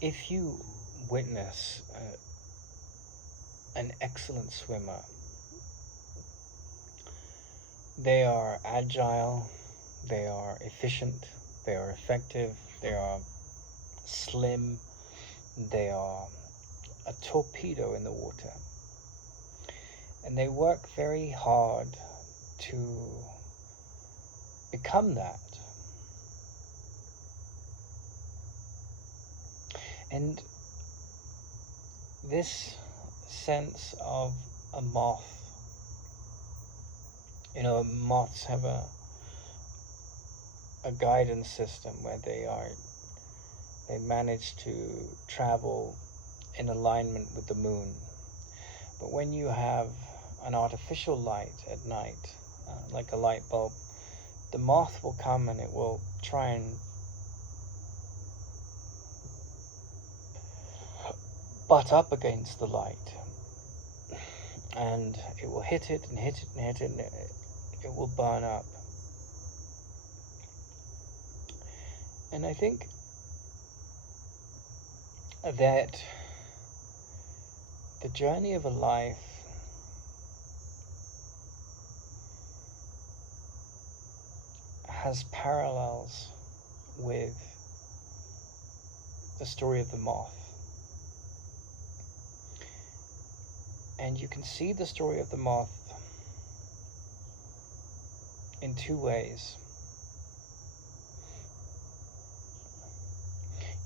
If you witness an excellent swimmer, they are agile, they are efficient, they are effective, they are slim, they are a torpedo in the water. And they work very hard to become that. And this sense of a moth, moths have a guidance system where they manage to travel in alignment with the moon. But when you have an artificial light at night, like a light bulb, the moth will come and it will try and butt up against the light, and it will hit it and hit it and hit it, and it will burn up. And I think that the journey of a life has parallels with the story of the moth. And you can see the story of the moth in two ways.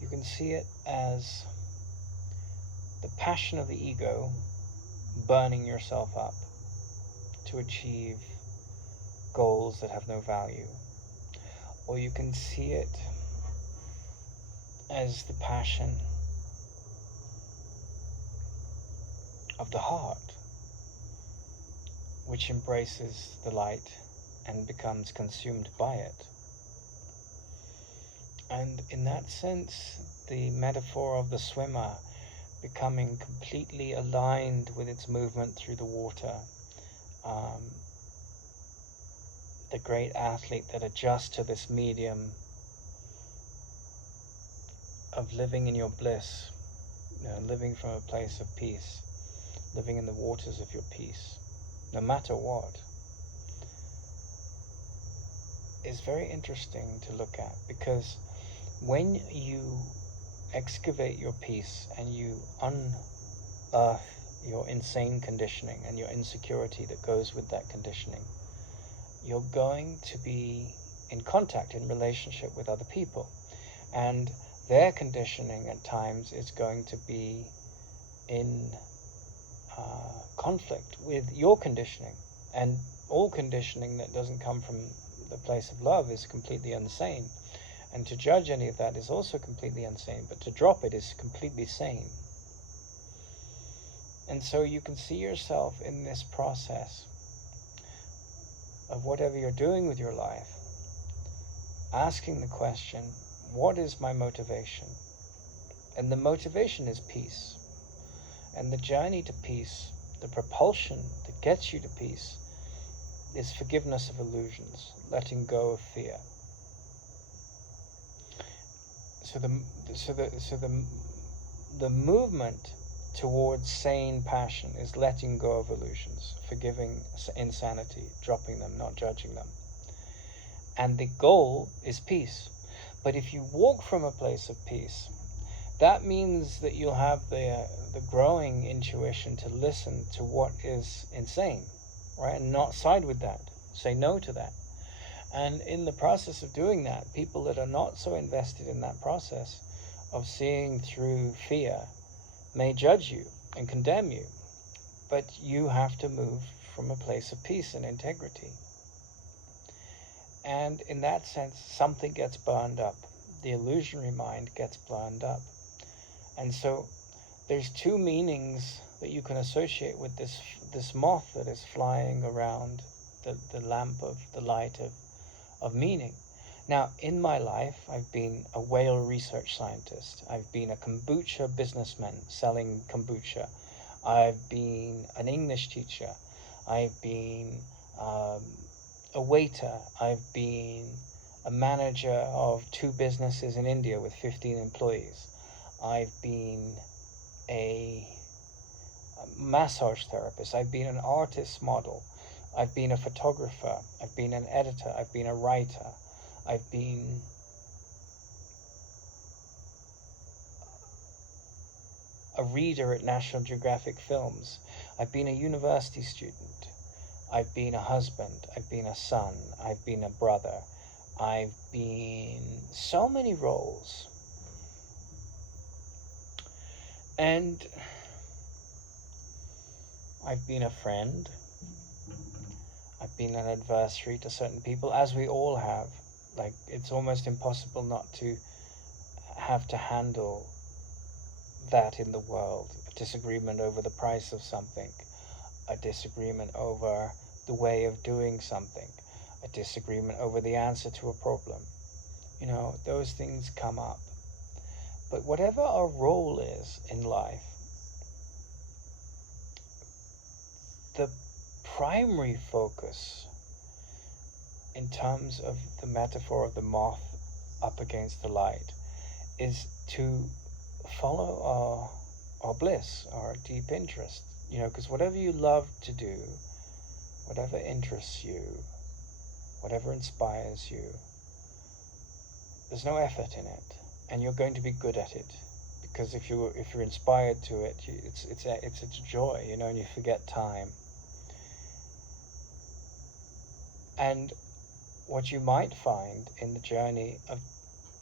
You can see it as the passion of the ego burning yourself up to achieve goals that have no value. Or you can see it as the passion of the heart, which embraces the light and becomes consumed by it. And in that sense, the metaphor of the swimmer becoming completely aligned with its movement through the water, the great athlete that adjusts to this medium of living in your bliss, living from a place of peace, living in the waters of your peace, no matter what, is very interesting to look at, because when you excavate your peace and you unearth your insane conditioning and your insecurity that goes with that conditioning, you're going to be in contact, in relationship with other people, and their conditioning at times is going to be in conflict with your conditioning. And all conditioning that doesn't come from the place of love is completely insane, and to judge any of that is also completely insane, but to drop it is completely sane. And so you can see yourself in this process of whatever you're doing with your life, asking the question, what is my motivation? And the motivation is peace. And the journey to peace, the propulsion that gets you to peace, is forgiveness of illusions, letting go of fear. So the movement towards sane passion is letting go of illusions, forgiving insanity, dropping them, not judging them. And the goal is peace. But if you walk from a place of peace, that means that you'll have the growing intuition to listen to what is insane, right? And not side with that. Say no to that. And in the process of doing that, people that are not so invested in that process of seeing through fear may judge you and condemn you. But you have to move from a place of peace and integrity. And in that sense, something gets burned up. The illusionary mind gets burned up. And so there's two meanings that you can associate with this moth that is flying around the lamp of the light of meaning. Now, in my life, I've been a whale research scientist. I've been a kombucha businessman selling kombucha. I've been an English teacher. I've been a waiter. I've been a manager of 2 businesses in India with 15 employees. I've been a massage therapist. I've been an artist model. I've been a photographer. I've been an editor. I've been a writer. I've been a reader at National Geographic Films. I've been a university student. I've been a husband. I've been a son. I've been a brother. I've been so many roles. And I've been a friend. I've been an adversary to certain people, as we all have. Like, it's almost impossible not to have to handle that in the world. A disagreement over the price of something, a disagreement over the way of doing something, a disagreement over the answer to a problem. You know, those things come up. But whatever our role is in life, the primary focus in terms of the metaphor of the moth up against the light is to follow our bliss, our deep interest. You know, because whatever you love to do, whatever interests you, whatever inspires you, there's no effort in it, and you're going to be good at it. Because if you're inspired to it, it's a joy, you know, and you forget time. And what you might find in the journey of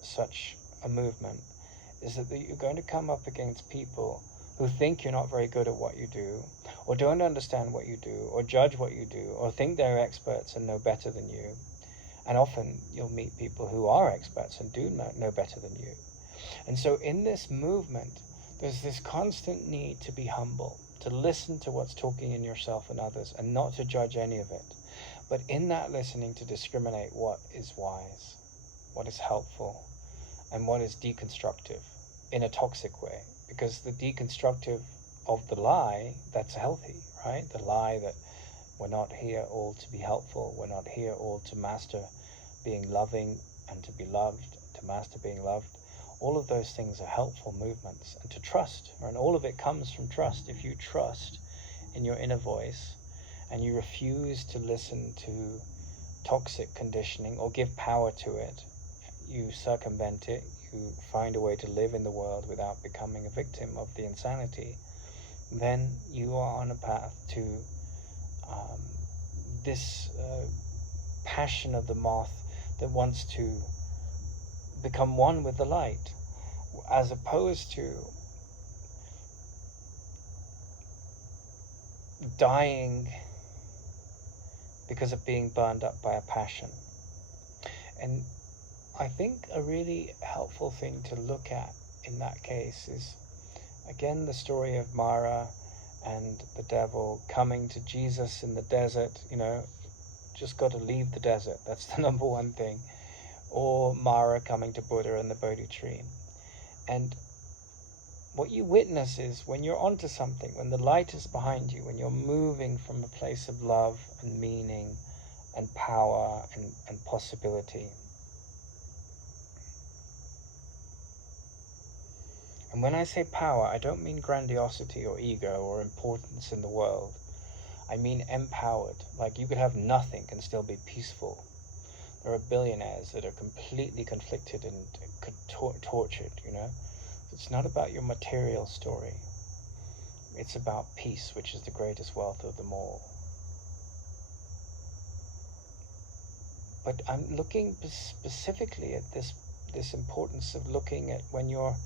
such a movement is that you're going to come up against people who think you're not very good at what you do, or don't understand what you do, or judge what you do, or think they're experts and know better than you. And often you'll meet people who are experts and do know better than you. And so in this movement, there's this constant need to be humble, to listen to what's talking in yourself and others, and not to judge any of it. But in that listening, to discriminate what is wise, what is helpful, and what is deconstructive in a toxic way. Because the deconstructive of the lie, that's healthy, right? The lie that we're not here all to be helpful, we're not here all to master being loving and to be loved, to master being loved. All of those things are helpful movements, and to trust, and all of it comes from trust. If you trust in your inner voice and you refuse to listen to toxic conditioning or give power to it, you circumvent it, you find a way to live in the world without becoming a victim of the insanity, then you are on a path to this passion of the moth that wants to become one with the light, as opposed to dying because of being burned up by a passion. And I think a really helpful thing to look at in that case is, again, the story of Mara and the devil coming to Jesus in the desert. You know, just got to leave the desert. That's the number one thing. Or Mara coming to Buddha in the Bodhi tree. And what you witness is when you're onto something, when the light is behind you, when you're moving from a place of love and meaning and power and possibility. And when I say power, I don't mean grandiosity or ego or importance in the world. I mean empowered. Like, you could have nothing and still be peaceful. There are billionaires that are completely conflicted and tortured, you know. It's not about your material story. It's about peace, which is the greatest wealth of them all. But I'm looking specifically at this importance of looking at when you're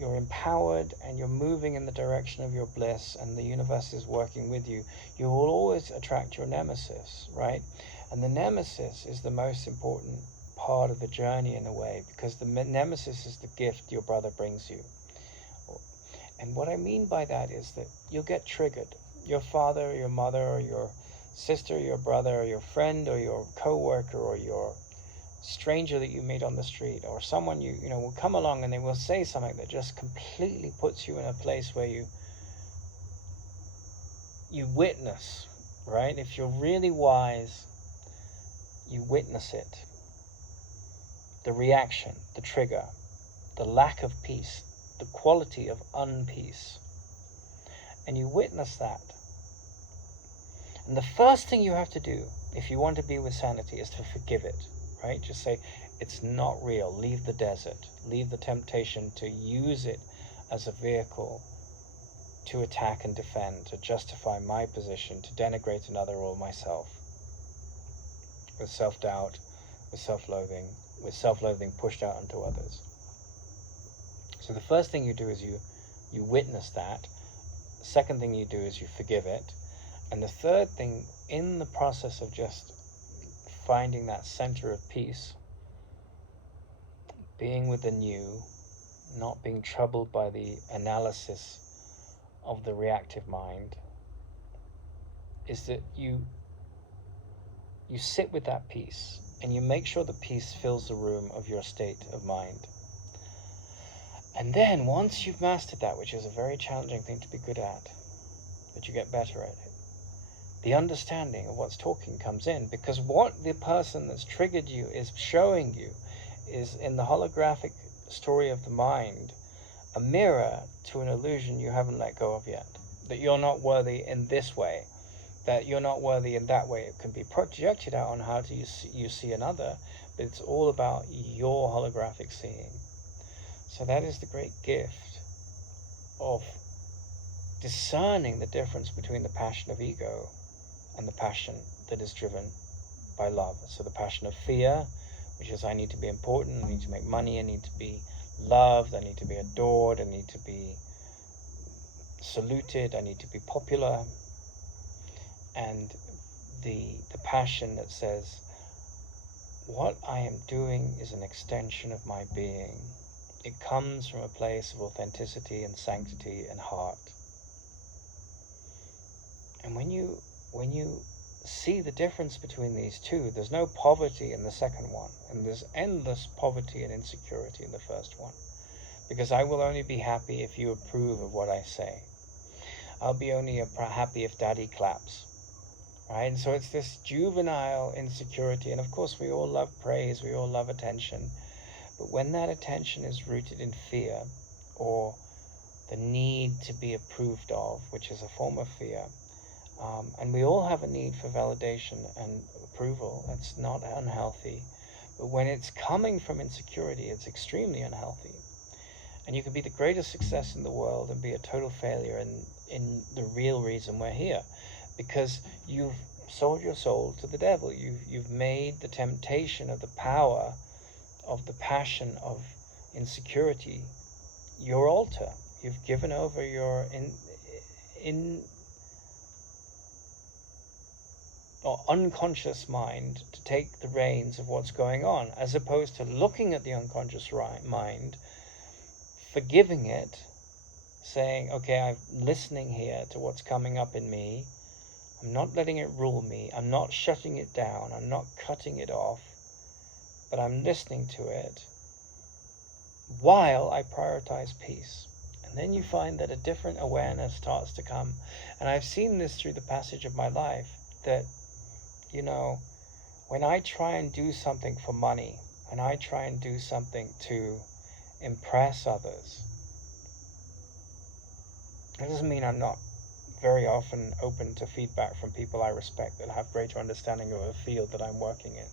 empowered and you're moving in the direction of your bliss and the universe is working with you, you will always attract your nemesis, right? And the nemesis is the most important part of the journey in a way, because the nemesis is the gift your brother brings you. And what I mean by that is that you'll get triggered. Your father or your mother or your sister or your brother or your friend or your co-worker or your stranger that you meet on the street, or someone you know will come along and they will say something that just completely puts you in a place where you witness, right? If you're really wise, you witness it. The reaction, the trigger, the lack of peace, the quality of unpeace. And you witness that. And the first thing you have to do, if you want to be with sanity, is to forgive it, right? Just say, it's not real. Leave the desert. Leave the temptation to use it as a vehicle to attack and defend, to justify my position, to denigrate another or myself. With self-doubt, with self-loathing pushed out onto others. So the first thing you do is you witness that. The second thing you do is you forgive it. And the third thing, in the process of just finding that center of peace, being with the new, not being troubled by the analysis of the reactive mind, is that you sit with that peace and you make sure the peace fills the room of your state of mind. And then once you've mastered that, which is a very challenging thing to be good at, but you get better at it, the understanding of what's talking comes in, because what the person that's triggered you is showing you is, in the holographic story of the mind, a mirror to an illusion you haven't let go of yet. That you're not worthy in this way, that you're not worthy in that way. It can be projected out on how you see another, but it's all about your holographic seeing. So that is the great gift of discerning the difference between the passion of ego and the passion that is driven by love. So the passion of fear, which is I need to be important, I need to make money, I need to be loved, I need to be adored, I need to be saluted, I need to be popular. And the passion that says, what I am doing is an extension of my being. It comes from a place of authenticity and sanctity and heart. And when you see the difference between these two, there's no poverty in the second one, and there's endless poverty and insecurity in the first one. Because I will only be happy if you approve of what I say. I'll be only happy if daddy claps. Right? And so it's this juvenile insecurity. And of course we all love praise, we all love attention. But when that attention is rooted in fear, or the need to be approved of, which is a form of fear, and we all have a need for validation and approval, it's not unhealthy. But when it's coming from insecurity, it's extremely unhealthy. And you can be the greatest success in the world and be a total failure in the real reason we're here. Because you've sold your soul to the devil. You've made the temptation of the power of the passion of insecurity your altar. You've given over your or unconscious mind to take the reins of what's going on, as opposed to looking at the unconscious mind, forgiving it, saying, okay, I'm listening here to what's coming up in me. I'm not letting it rule me. I'm not shutting it down. I'm not cutting it off. But I'm listening to it while I prioritize peace. And then you find that a different awareness starts to come. And I've seen this through the passage of my life, that, you know, when I try and do something for money, and I try and do something to impress others, it doesn't mean I'm not very often open to feedback from people I respect that have greater understanding of a field that I'm working in.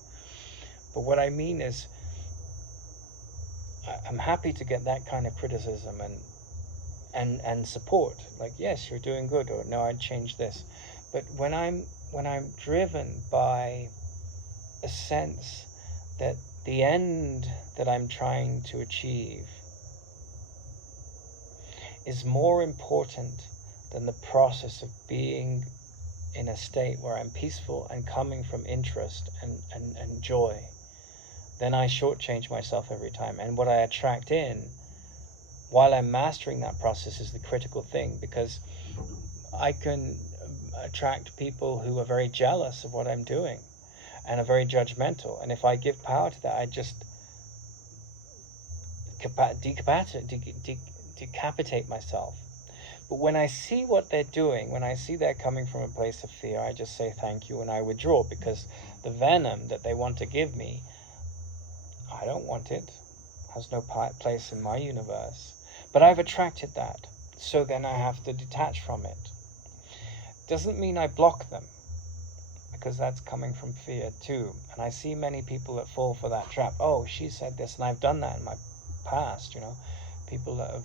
But what I mean is, I'm happy to get that kind of criticism and support. Like, yes, you're doing good, or no, I'd change this. But when I'm driven by a sense that the end that I'm trying to achieve is more important than the process of being in a state where I'm peaceful and coming from interest and joy, then I shortchange myself every time. And what I attract in, while I'm mastering that process, is the critical thing, because I can attract people who are very jealous of what I'm doing and are very judgmental. And if I give power to that, I just decapitate myself. But when I see what they're doing, when I see they're coming from a place of fear, I just say thank you and I withdraw, because the venom that they want to give me, I don't want it. It has no place in my universe. But I've attracted that, so then I have to detach from it. Doesn't mean I block them, because that's coming from fear too. And I see many people that fall for that trap. Oh, she said this, and I've done that in my past, people that have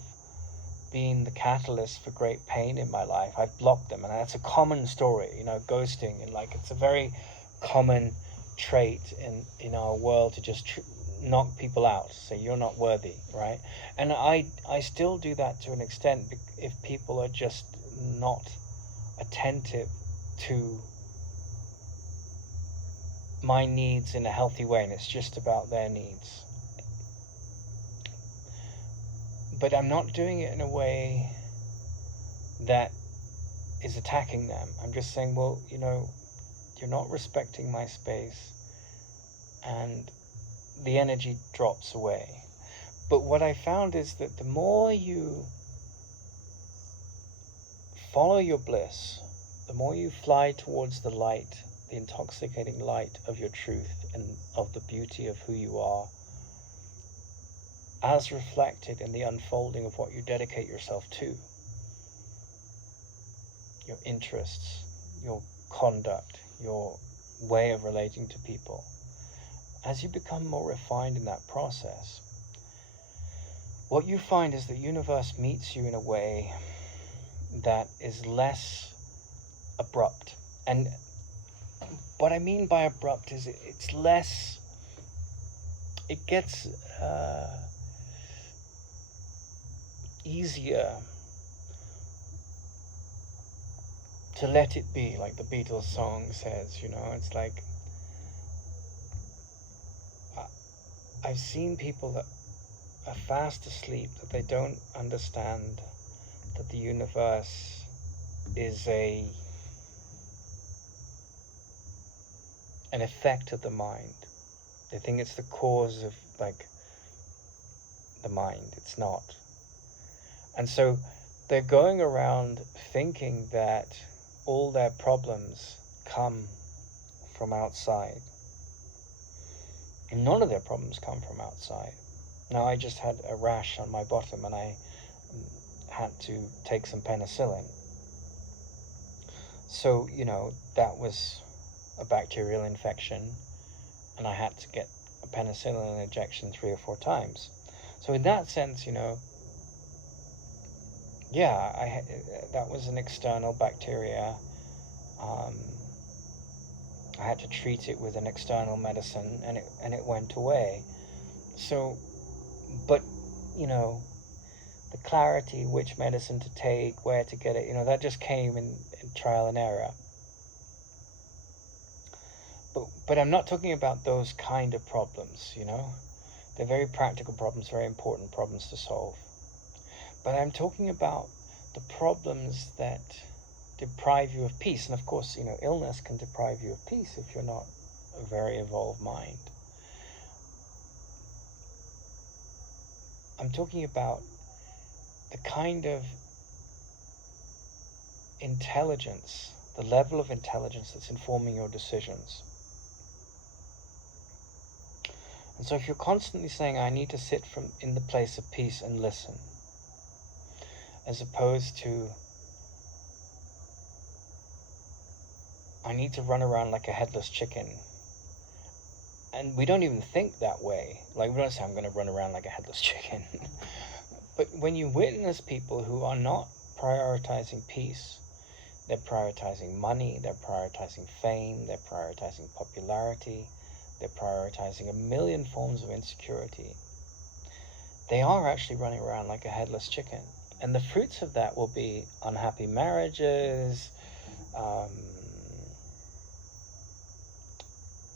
been the catalyst for great pain in my life. I've blocked them, and that's a common story, ghosting, and it's a very common trait in our world to just knock people out, say you're not worthy, right? And I still do that to an extent if people are just not attentive to my needs in a healthy way, and it's just about their needs. But I'm not doing it in a way that is attacking them. I'm just saying, well, you're not respecting my space, and the energy drops away. But what I found is that the more you follow your bliss, the more you fly towards the light, the intoxicating light of your truth and of the beauty of who you are, as reflected in the unfolding of what you dedicate yourself to, your interests, your conduct, your way of relating to people. As you become more refined in that process, what you find is the universe meets you in a way that is less abrupt. And what I mean by abrupt is it's less, it gets easier to let it be, like the Beatles song says, it's like, I've seen people that are fast asleep, that they don't understand that the universe is an effect of the mind. They think it's the cause of the mind. It's not. And so they're going around thinking that all their problems come from outside. And none of their problems come from outside. Now, I just had a rash on my bottom, and I had to take some penicillin. So, that was a bacterial infection, and I had to get a penicillin injection 3 or 4 times. So in that sense, that was an external bacteria. I had to treat it with an external medicine, and it went away. So, but the clarity, which medicine to take, where to get it, that just came in trial and error. But I'm not talking about those kind of problems, They're very practical problems, very important problems to solve. But I'm talking about the problems that deprive you of peace. And of course, illness can deprive you of peace if you're not a very evolved mind. I'm talking about the kind of intelligence, the level of intelligence that's informing your decisions. And so if you're constantly saying, I need to sit in the place of peace and listen, as opposed to, I need to run around like a headless chicken. And we don't even think that way. We don't say, I'm going to run around like a headless chicken. But when you witness people who are not prioritizing peace, they're prioritizing money, they're prioritizing fame, they're prioritizing popularity, they're prioritizing a million forms of insecurity, they are actually running around like a headless chicken. And the fruits of that will be unhappy marriages,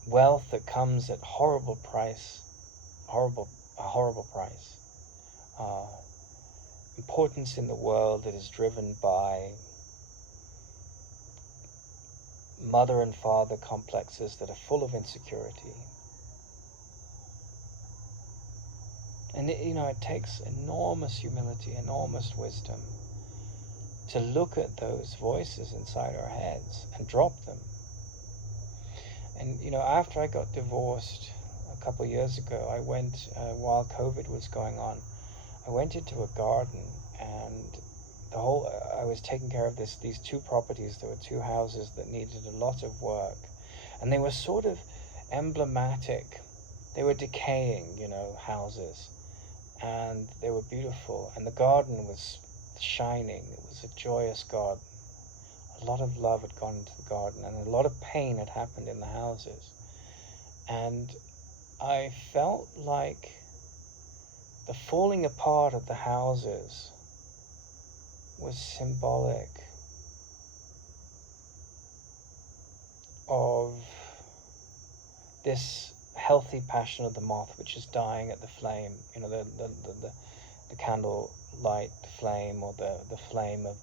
wealth that comes at a horrible price, importance in the world that is driven by mother and father complexes that are full of insecurity. And it takes enormous humility, enormous wisdom to look at those voices inside our heads and drop them. And after I got divorced a couple of years ago, I went, while COVID was going on, I went into a garden, and I was taking care of these two properties. There were two houses that needed a lot of work, and they were sort of emblematic. They were decaying, houses, and they were beautiful, and the garden was shining. It was a joyous garden. A lot of love had gone into the garden, and a lot of pain had happened in the houses. And I felt like the falling apart of the houses was symbolic of this healthy passion of the moth, which is dying at the flame, the candle light flame, or the flame of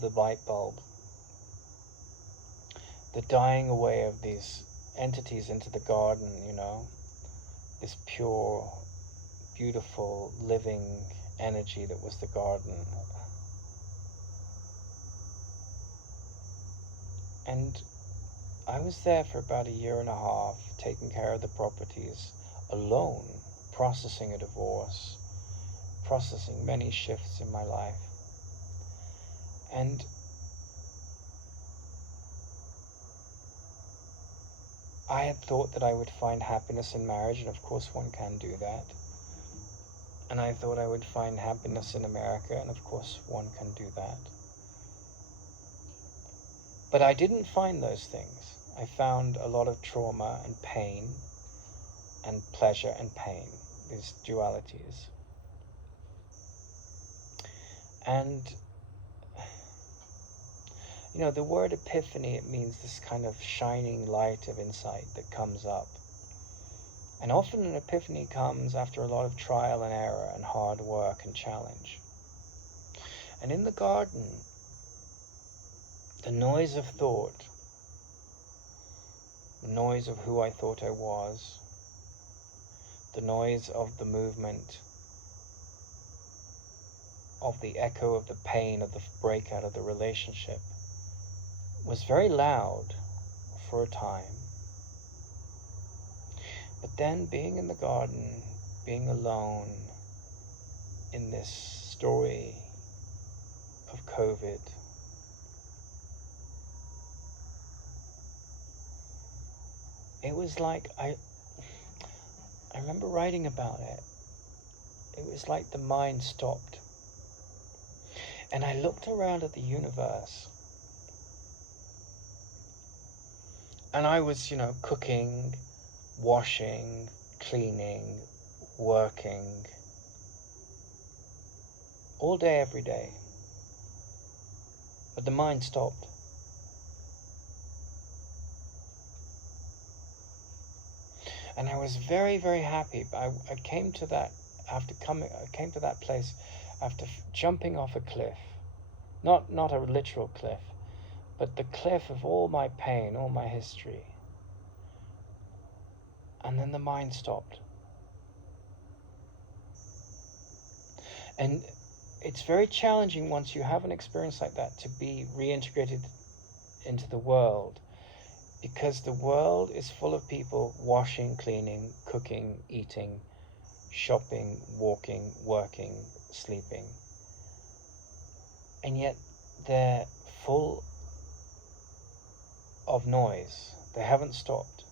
the light bulb, the dying away of these entities into the garden, this pure, beautiful, living energy that was the garden. And I was there for about a year and a half, taking care of the properties alone, processing a divorce, processing many shifts in my life. And I had thought that I would find happiness in marriage, and of course one can do that. And I thought I would find happiness in America, and of course one can do that. But I didn't find those things. I found a lot of trauma and pain, and pleasure and pain, these dualities. And the word epiphany, it means this kind of shining light of insight that comes up. And often an epiphany comes after a lot of trial and error and hard work and challenge. And in the garden, the noise of thought, the noise of who I thought I was, the noise of the movement, of the echo of the pain of the breakout of the relationship, was very loud for a time. But then being in the garden, being alone in this story of COVID, it was like, I remember writing about it. It was like the mind stopped. And I looked around at the universe, and I was, cooking, washing, cleaning, working, all day, every day. But the mind stopped. And I was very, very happy. I came to that place after jumping off a cliff. Not a literal cliff, but the cliff of all my pain, all my history. And then the mind stopped. And it's very challenging once you have an experience like that to be reintegrated into the world, because the world is full of people washing, cleaning, cooking, eating, shopping, walking, working, sleeping. And yet they're full of noise. They haven't stopped.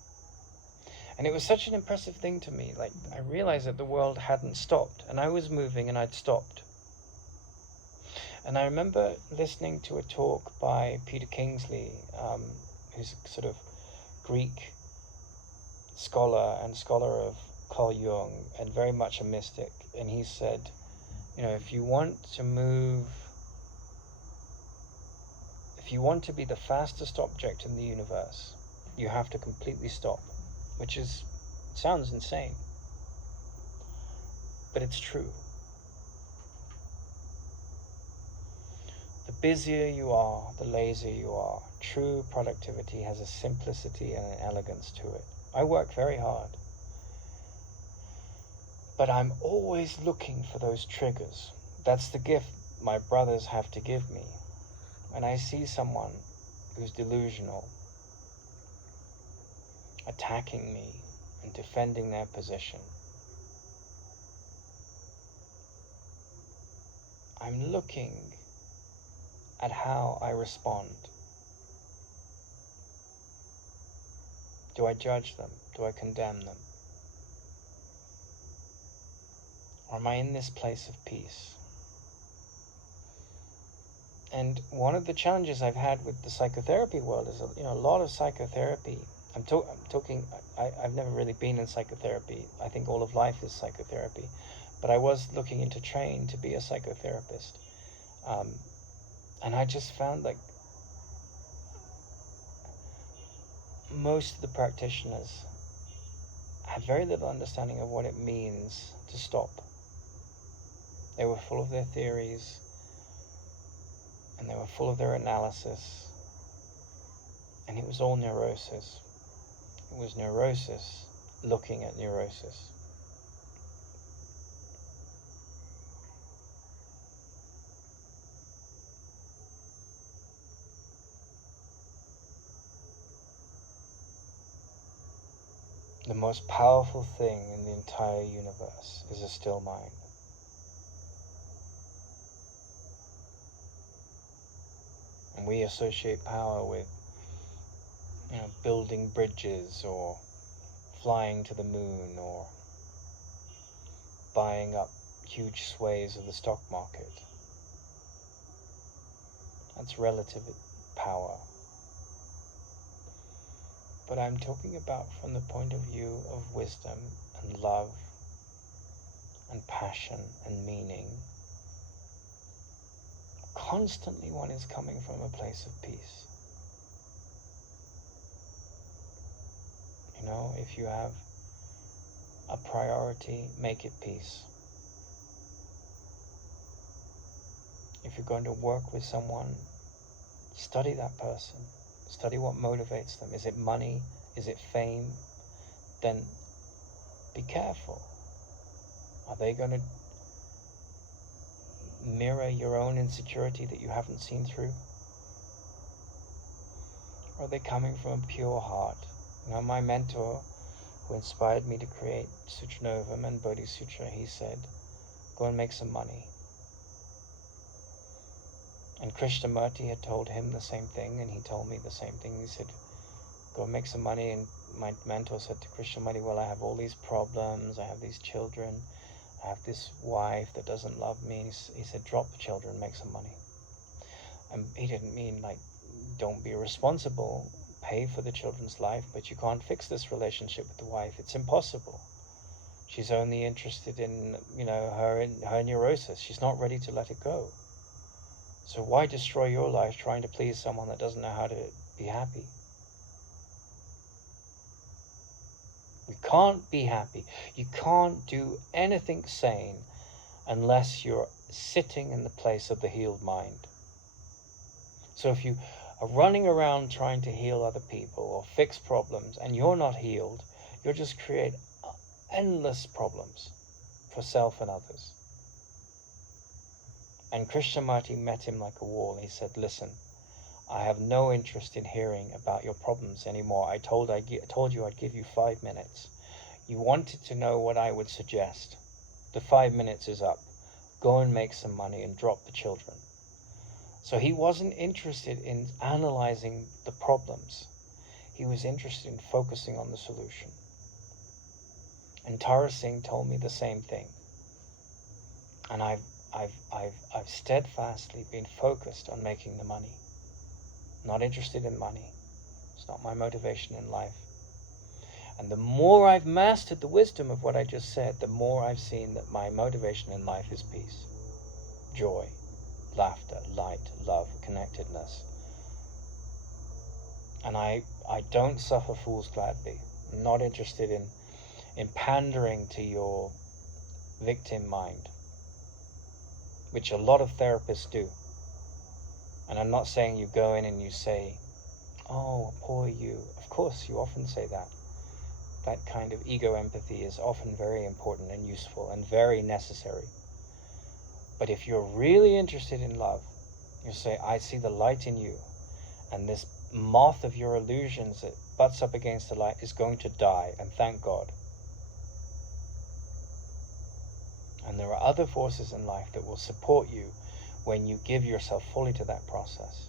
And it was such an impressive thing to me. Like, I realized that the world hadn't stopped, and I was moving and I'd stopped. And I remember listening to a talk by Peter Kingsley, who's a sort of Greek scholar and scholar of Carl Jung, and very much a mystic. And he said, if you want to move, if you want to be the fastest object in the universe, you have to completely stop, which sounds insane, but it's true. The busier you are, the lazier you are. True productivity has a simplicity and an elegance to it. I work very hard, but I'm always looking for those triggers. That's the gift my brothers have to give me. When I see someone who's delusional, attacking me and defending their position, I'm looking at how I respond. Do I judge them? Do I condemn them? Or am I in this place of peace? And one of the challenges I've had with the psychotherapy world is, a lot of psychotherapy. I'm talking. I've never really been in psychotherapy. I think all of life is psychotherapy, but I was looking into train to be a psychotherapist, and I just found like most of the practitioners had very little understanding of what it means to stop. They were full of their theories, and they were full of their analysis, and it was all neurosis. It was neurosis looking at neurosis. The most powerful thing in the entire universe is a still mind. And we associate power with, building bridges or flying to the moon or buying up huge swathes of the stock market. That's relative power. But I'm talking about from the point of view of wisdom and love and passion and meaning. Constantly one is coming from a place of peace. If you have a priority, make it peace. If you're going to work with someone, study that person. Study what motivates them. Is it money? Is it fame? Then be careful. Are they going to mirror your own insecurity that you haven't seen through? Or are they coming from a pure heart? My mentor, who inspired me to create Sutranovam and Bodhisutra, he said, go and make some money. And Krishnamurti had told him the same thing, and he told me the same thing. He said, go and make some money. And my mentor said to Krishnamurti, well, I have all these problems, I have these children, I have this wife that doesn't love me. And he said, drop the children, make some money. And he didn't mean like, don't be responsible, pay for the children's life, but you can't fix this relationship with the wife. It's impossible. She's only interested in, her neurosis. She's not ready to let it go. So why destroy your life trying to please someone that doesn't know how to be happy? We can't be happy. You can't do anything sane unless you're sitting in the place of the healed mind. So if you are running around trying to heal other people or fix problems and you're not healed, you'll just create endless problems for self and others. And Krishnamurti met him like a wall. He said, listen, I have no interest in hearing about your problems anymore. I told you I'd give you 5 minutes. You wanted to know what I would suggest. The 5 minutes is up. Go and make some money and drop the children. So he wasn't interested in analyzing the problems. He was interested in focusing on the solution. And Tara Singh told me the same thing. And I've steadfastly been focused on making the money. Not interested in money. It's not my motivation in life. And the more I've mastered the wisdom of what I just said, the more I've seen that my motivation in life is peace, joy, laughter, light, love, connectedness. And I don't suffer fools gladly. I'm not interested in pandering to your victim mind, which a lot of therapists do. And I'm not saying you go in and you say, oh, poor you. Of course, you often say that. That kind of ego empathy is often very important and useful and very necessary. But if you're really interested in love, you say, I see the light in you, and this moth of your illusions that butts up against the light is going to die, and thank God. And there are other forces in life that will support you when you give yourself fully to that process.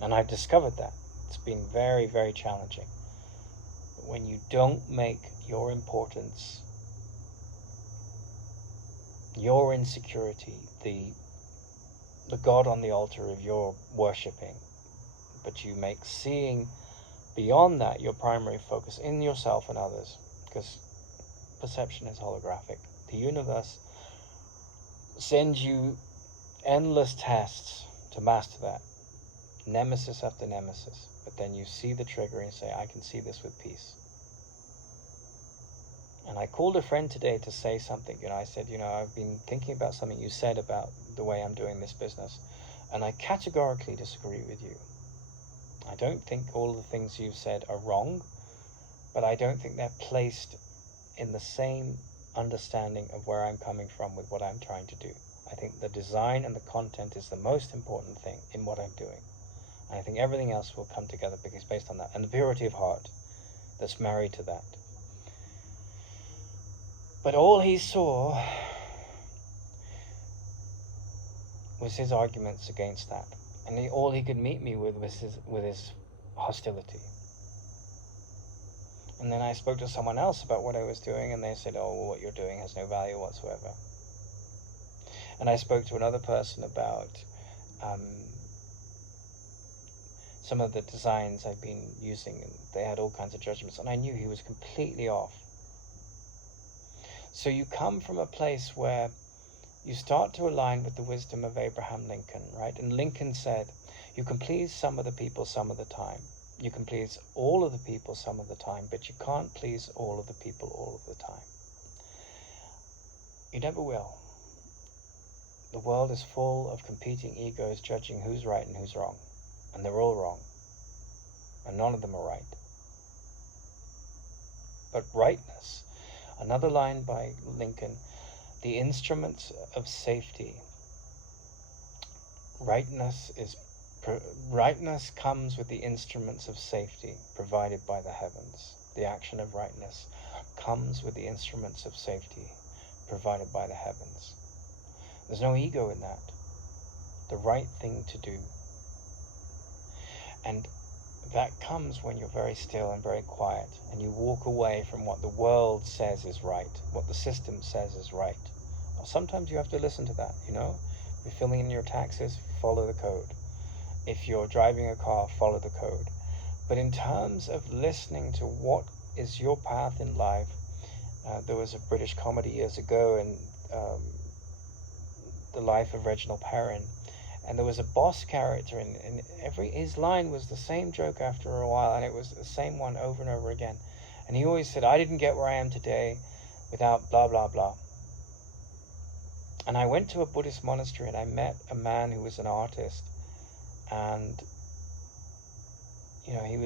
And I've discovered that. It's been very, very challenging. When you don't make your importance, your insecurity, the God on the altar of your worshipping, but you make seeing beyond that your primary focus in yourself and others, because perception is holographic. The universe sends you endless tests to master that, nemesis after nemesis, but then you see the trigger and you say, I can see this with peace. And I called a friend today to say something. I said, I've been thinking about something you said about the way I'm doing this business, and I categorically disagree with you. I don't think all the things you've said are wrong, but I don't think they're placed in the same understanding of where I'm coming from with what I'm trying to do. I think the design and the content is the most important thing in what I'm doing. And I think everything else will come together because based on that, and the purity of heart that's married to that. But all he saw was his arguments against that. And all he could meet me with was his hostility. And then I spoke to someone else about what I was doing, and they said, oh, well, what you're doing has no value whatsoever. And I spoke to another person about some of the designs I've been using, and they had all kinds of judgments, and I knew he was completely off. So you come from a place where you start to align with the wisdom of Abraham Lincoln, right? And Lincoln said, you can please some of the people some of the time. You can please all of the people some of the time, but you can't please all of the people all of the time. You never will. The world is full of competing egos judging who's right and who's wrong. And they're all wrong. And none of them are right. But rightness, another line by Lincoln, the instruments of safety. Rightness comes with the instruments of safety provided by the heavens. The action of rightness comes with the instruments of safety provided by the heavens. There's no ego in that. The right thing to do. And that comes when you're very still and very quiet, and you walk away from what the world says is right, what the system says is right. Sometimes you have to listen to that, If you're filling in your taxes, follow the code. If you're driving a car, follow the code. But in terms of listening to what is your path in life, there was a British comedy years ago, and The Life of Reginald Perrin, and there was a boss character, and his line was the same joke after a while, and it was the same one over and over again. And he always said, I didn't get where I am today without blah, blah, blah. And I went to a Buddhist monastery, and I met a man who was an artist, and it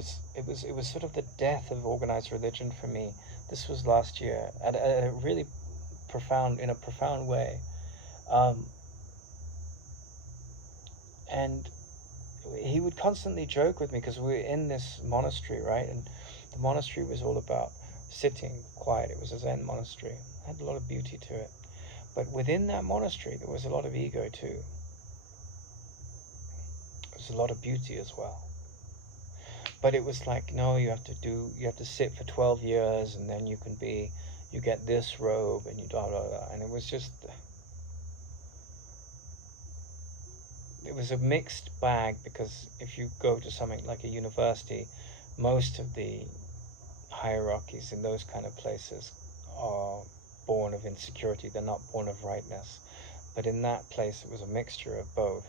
was sort of the death of organized religion for me. This was last year, at a really profound way. And he would constantly joke with me because we were in this monastery, right? And the monastery was all about sitting quiet. It was a Zen monastery. It had a lot of beauty to it. But within that monastery, there was a lot of ego too. There was a lot of beauty as well. But it was like, no, you have to sit for 12 years, and then you get this robe, and you blah, blah, blah. And it was just, it was a mixed bag, because if you go to something like a university, most of the hierarchies in those kind of places are born of insecurity. They're not born of rightness. But in that place, it was a mixture of both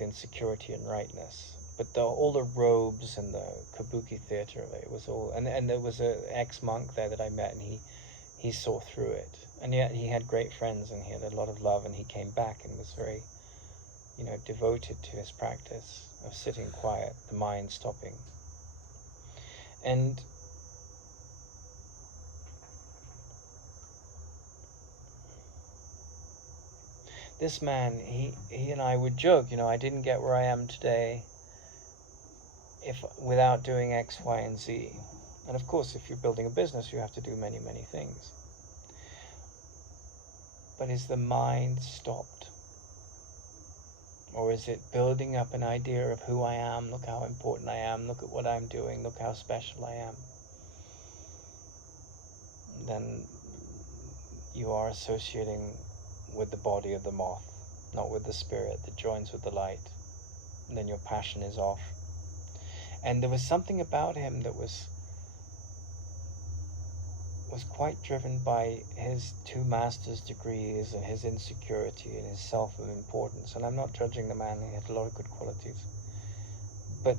insecurity and rightness. But all the robes and the kabuki theater, it was all, and there was an ex-monk there that I met, and he saw through it. And yet he had great friends, and he had a lot of love, and he came back and was very, devoted to his practice of sitting quiet, the mind stopping. And this man, he and I would joke, I didn't get where I am today without doing X, Y, and Z. And of course, if you're building a business, you have to do many, many things. But is the mind stopped? Or is it building up an idea of who I am? Look how important I am. Look at what I'm doing. Look how special I am. Then you are associating with the body of the moth, not with the spirit that joins with the light. And then your passion is off. And there was something about him that was quite driven by his 2 master's degrees and his insecurity and his self of importance. And I'm not judging the man, he had a lot of good qualities. But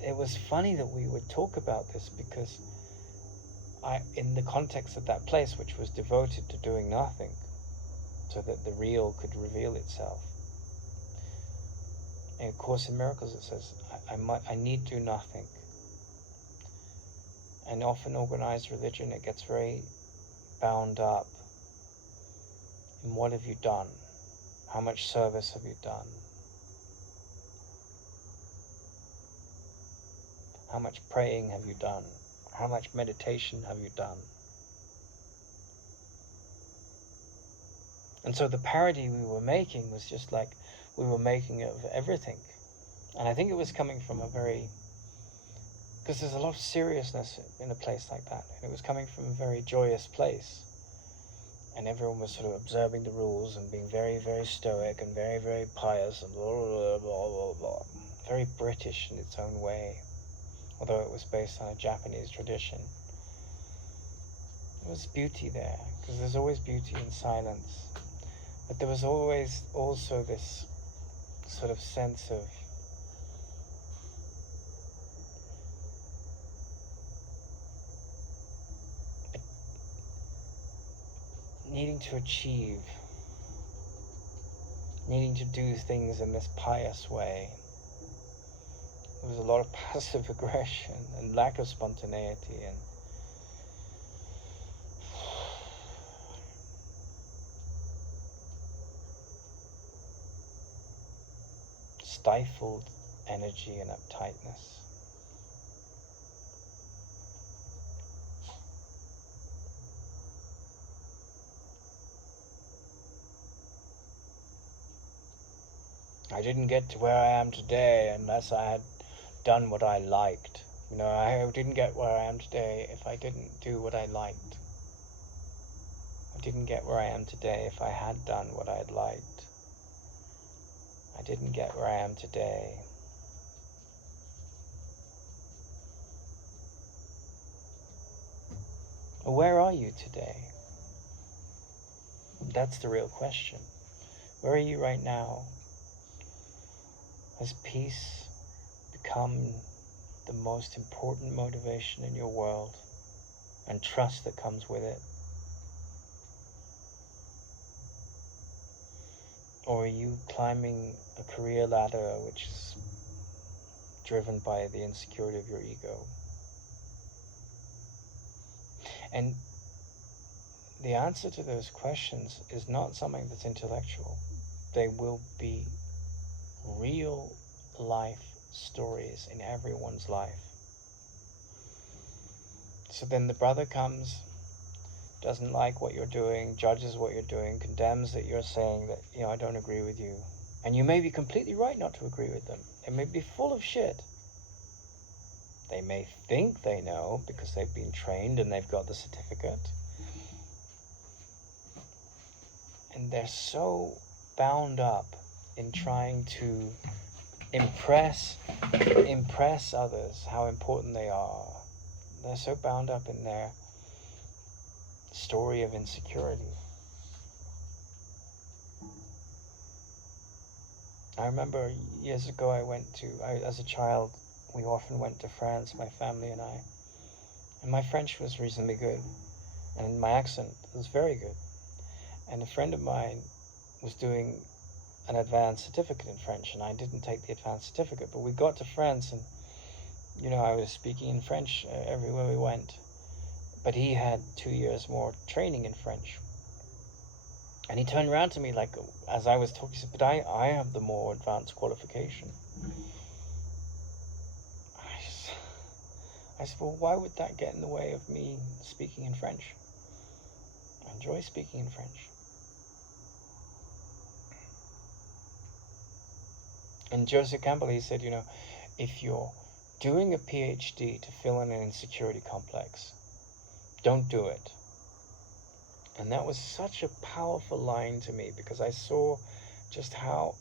it was funny that we would talk about this, because in the context of that place, which was devoted to doing nothing, so that the real could reveal itself. In A Course in Miracles it says, I need do nothing. And often organized religion, it gets very bound up in what have you done? How much service have you done? How much praying have you done? How much meditation have you done? And so the parody we were making was just like we were making it of everything. And I think it was coming from a very, because there's a lot of seriousness in a place like that. And it was coming from a very joyous place. And everyone was sort of observing the rules and being very, very stoic and very, very pious and blah, blah, blah, blah, blah. Very British in its own way, although it was based on a Japanese tradition. There was beauty there, because there's always beauty in silence. But there was always also this sort of sense of needing to achieve, needing to do things in this pious way. There was a lot of passive aggression and lack of spontaneity and stifled energy and uptightness. I didn't get to where I am today unless I had done what I liked. You know, I didn't get where I am today if I didn't do what I liked. I didn't get where I am today if I had done what I'd liked. I didn't get where I am today. Well, where are you today? That's the real question. Where are you right now? Has peace become the most important motivation in your world, and trust that comes with it? Or are you climbing a career ladder which is driven by the insecurity of your ego? And the answer to those questions is not something that's intellectual. They will be real life stories in everyone's life. So then the brother comes, doesn't like what you're doing, judges what you're doing, condemns that you're saying that, you know, I don't agree with you. And you may be completely right not to agree with them. It may be full of shit. They may think they know because they've been trained and they've got the certificate. And they're so bound up in trying to impress others how important they are. They're so bound up in their story of insecurity. I remember years ago as a child, we often went to France, my family and I. And my French was reasonably good. And my accent was very good. And a friend of mine was doing an advanced certificate in French, and I didn't take the advanced certificate. But we got to France, and, you know, I was speaking in French everywhere we went. But he had 2 years more training in French. And he turned around to me, like, as I was talking, he said, but I have the more advanced qualification. I said, well, why would that get in the way of me speaking in French? I enjoy speaking in French. And Joseph Campbell, he said, if you're doing a PhD to fill in an insecurity complex, don't do it. And that was such a powerful line to me, because I saw just how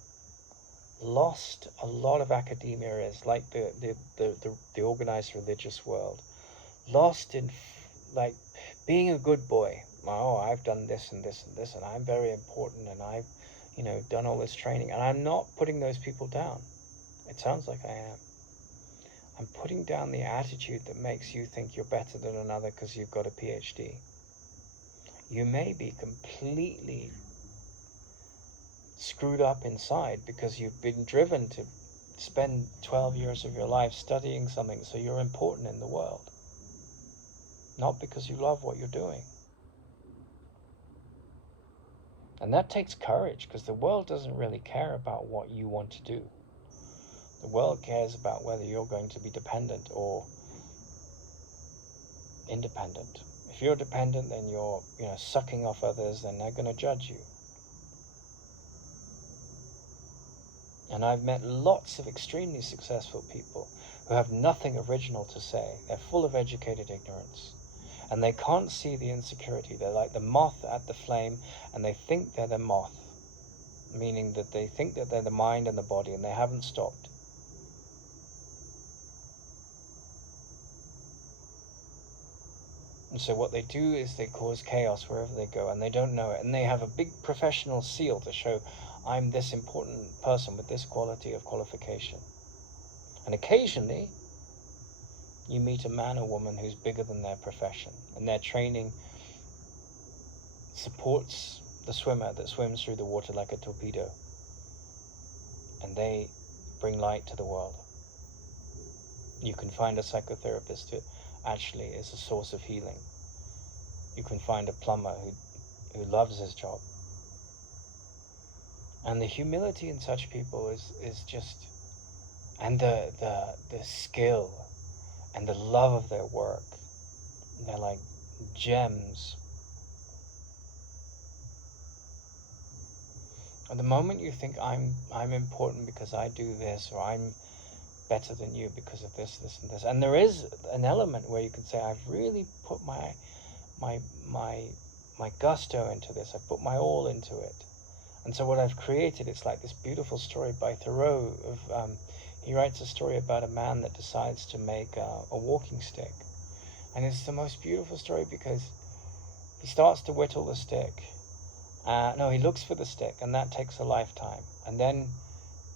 lost a lot of academia is, like the organized religious world, lost in like being a good boy. Oh, I've done this and this and this, and I'm very important, and I've done all this training. And I'm not putting those people down. It sounds like I am. I'm putting down the attitude that makes you think you're better than another because you've got a PhD. You may be completely screwed up inside because you've been driven to spend 12 years of your life studying something so you're important in the world, not because you love what you're doing. And that takes courage, because the world doesn't really care about what you want to do. The world cares about whether you're going to be dependent or independent. If you're dependent, then you're sucking off others, then they're going to judge you. And I've met lots of extremely successful people who have nothing original to say. They're full of educated ignorance. And they can't see the insecurity. They're like the moth at the flame, and they think they're the moth, meaning that they think that they're the mind and the body, and they haven't stopped. And so what they do is they cause chaos wherever they go, and they don't know it. And they have a big professional seal to show, I'm this important person with this quality of qualification. And occasionally, you meet a man or woman who's bigger than their profession, and their training supports the swimmer that swims through the water like a torpedo, and they bring light to the world. You can find a psychotherapist who actually is a source of healing. You can find a plumber who loves his job. And the humility in such people is just, and the skill and the love of their work, they're like gems. And the moment you think I'm important because I do this, or I'm better than you because of this, this, and this, and there is an element where you can say, I've really put my gusto into this, I've put my all into it. And so what I've created, it's like this beautiful story by Thoreau of he writes a story about a man that decides to make a walking stick. And it's the most beautiful story, because he starts to whittle the stick. No, he looks for the stick, and that takes a lifetime. And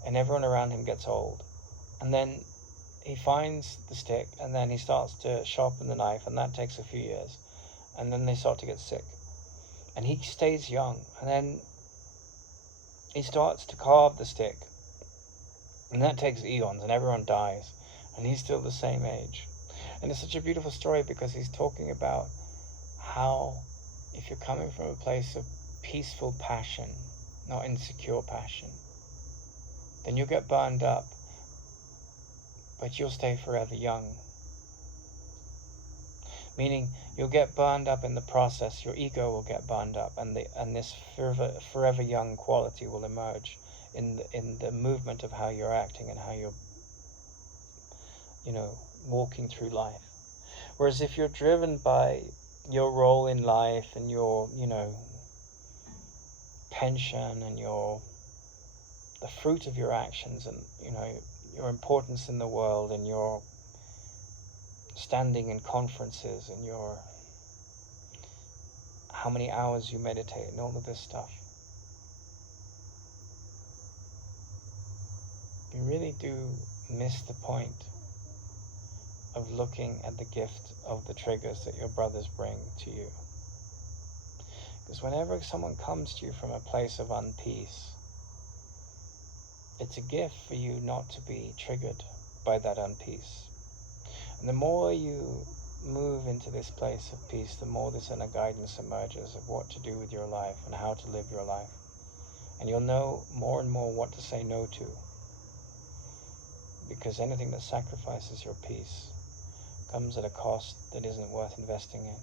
everyone around him gets old. And then he finds the stick, and then he starts to sharpen the knife, and that takes a few years. And then they start to get sick. And he stays young. And then he starts to carve the stick. And that takes eons, and everyone dies. And he's still the same age. And it's such a beautiful story, because he's talking about how, if you're coming from a place of peaceful passion, not insecure passion, then you'll get burned up, but you'll stay forever young. Meaning, you'll get burned up in the process, your ego will get burned up, and this forever young quality will emerge in the movement of how you're acting and how you're walking through life. Whereas if you're driven by your role in life and your pension and the fruit of your actions, and your importance in the world, and your standing in conferences, and your how many hours you meditate, and all of this stuff, you really do miss the point of looking at the gift of the triggers that your brothers bring to you. Because whenever someone comes to you from a place of unpeace, it's a gift for you not to be triggered by that unpeace. And the more you move into this place of peace, the more this inner guidance emerges of what to do with your life and how to live your life. And you'll know more and more what to say no to. Because anything that sacrifices your peace comes at a cost that isn't worth investing in.